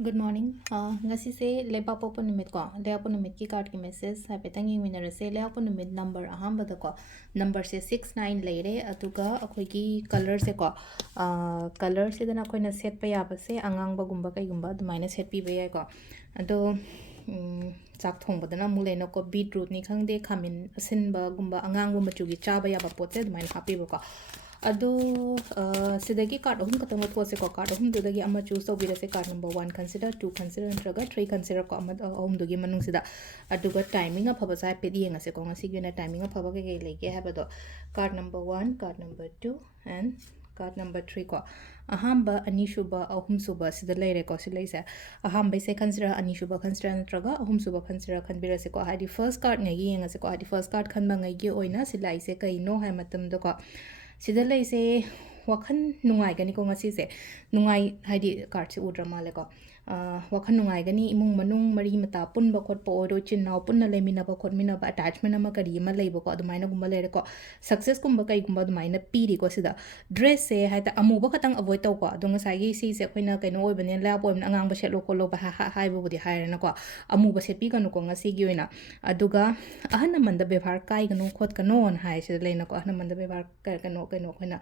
Good morning. Ngasi se lepa popo numit ko. Lepa numit ki card ki message hai petang yung winner se lepa numit number aham bada ko. Number se 69 leire atuga akoi ki color se ko. Color se dana akoi na set pa ya pa se angang ba gumba kai gumba dumaina set pi ba ya ko. Ado chak thong badana mule no ko beetroot ni khang de khamin asin ba gumba angang gumba chugi cha ba ya ba pote dumaina happy ba ko. ಅದು ಸಿದಾಗಿ card ಅಹum ಕತಂಗ ತೋಸೆ ಕೋ card ಅಹum ದುದಗಿ ಅಮ್ಮ choose ತೋಬಿರಸೆ card number 1 consider 2 consider ನಟ್ರಗ 3 consider ಕೋ ಅಮ್ಮ ಅಹum ದುಗಿ ಮನುಂಗ್ ಸಿದ ಅದುಗ ಟೈಮಿಂಗ್ ಅಫಬ ಸಾಯ್ ಪೆದಿ ಯಂಗಸೆ ಕೋ ngasiಗಿನ ಟೈಮಿಂಗ್ ಅಫಬ ಕೆ ಲೆಗೆ ಹಬದೋ card number 1 card number 2 and card number 3 ಕೋ ಅಹಂಬ ಅನಿಶುಬ ಅಹum ಸುಬ ಸಿದ ಲೈರೆ ಕೋ ಸಿಲೈಸೆ ಅಹಂಬ ಸೆ ಕನ್ಸಿಡರ್ ಅನಿಶುಬ ಕನ್ಸಿಡರ್ ನಟ್ರಗ ಅಹum ಸುಬ ಕನ್ಸಿಡರ್ ಖನ್ಬಿರಸೆ ಕೋ ಹಾದಿ first card ngagi yengase ko hadi first card khanba ngagi oina silaise kaino hai matam do ko sida laise wakhan nungai gani ko ngasi se nungai haidi card se udra male ko wakhan nungai gani imung manung mari mata pun ba khot po ro chin naw pun na lemina ba khot mina ba attachment ama kari ma leibo ko adumaina gumba lere ko success gumba kai gumba adumaina piri ko sida dress se haita amu ba khatang avoid taw ko adunga sai gi si se khoina kaino oi bane la po angang ba set lo ko lo ba hai bu budi hai na ko amu ba set pi kanu ko ngasi gi oina aduga ahana manda bevar kai ganu khot kanu on hai se leina ko ahana manda bevar kanu kaino khoina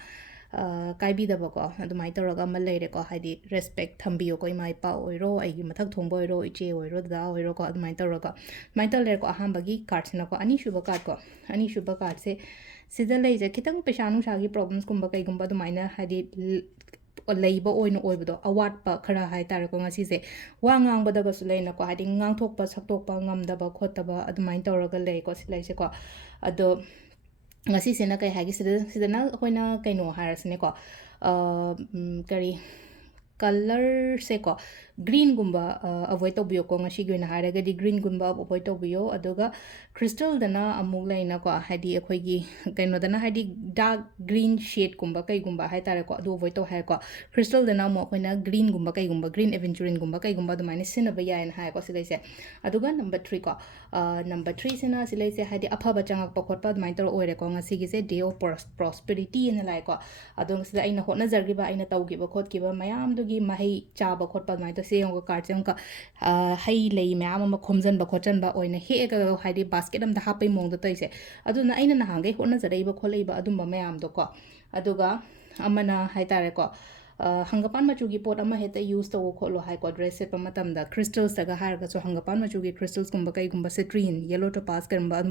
कायबीदब को अदुमाय तौरगा अमा लेरे को हाइदि respect थम्बियो को इमा इपा ओइरो आइगी मथक थोंबो ओइरो इचे ओइरो दादा ओइरो को अदुमाय तौरगा my तौर लेर को अहांबगी कार्ड सिना को अनिशुब कार्ड से सिदा लेजे खितंग पैसा नुसागी प्रॉब्लम्स गुंबा कई गुंबा अदुमायना हाइदि leiba oina oibodo awatpa khara hai tar ko ngasi se wa ngang bada ga su leina ko hadi ngang thokpa sakthokpa ngamdaba khotaba adumain tawraga lei ko silai se ko ado ngasi sena kai hagi sidana akoina kaino harasne ko kari color se ko green gumba avoid to biyo ko ngashi gina haraga di green gumba avoid to biyo adoga crystal dana amug laina ko hadi akhoi gi kaino dana hadi dark green shade gumba kai gumba hai tare ko adu avoid to hai ko crystal dana mo koina green gumba kai gumba green aventurine gumba kai gumba du mine sina ba yain hai ko silai se aduga number 3 ko number 3 sina silai se hadi afaba changak pa khotpa du mine to oire ko ngasi gi se day of prosperity ena lai ko adong sida aina hotna jargi ba aina tawgi ba khot ki ba mayam du gi mahai chaba khotpa du mine to se yong card jang ka hai lei mayam ma khomjan ba khochan ba oina he ga hadi basket am da hapai mong da taise aduna aina na hangai hotna jarei ba kholei ba adum ba mayam do ko aduga amana hai tare ko hangapan machugi pot ama heta use to kholo hai ko dress set pamatam da crystals daga har ga so hangapan machugi crystals gumba kai gumba citrine yellow topaz karamba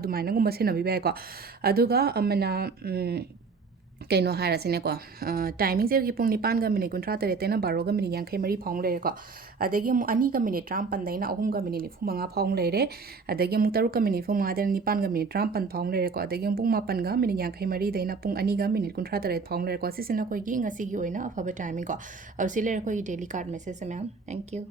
adumaina gumba sinabi bai ko aduga amana kaino harasine ko timing se gi pung nipan ga minute kuntra tere tena 12 ga minute yang khai mari phong le ko adagi mu ani ga minute tram pan daina ahum ga minute fu manga phong le re adagi mu taru ga minute fu ma den nipan ga minute tram pan phong le ko adagi pung ma pan ga minute yang khai mari daina pung ani ga minute kuntra tere phong le ko sisina koi gi ngasi gi oina afaba timing ko absile ko daily card message ma'am thank you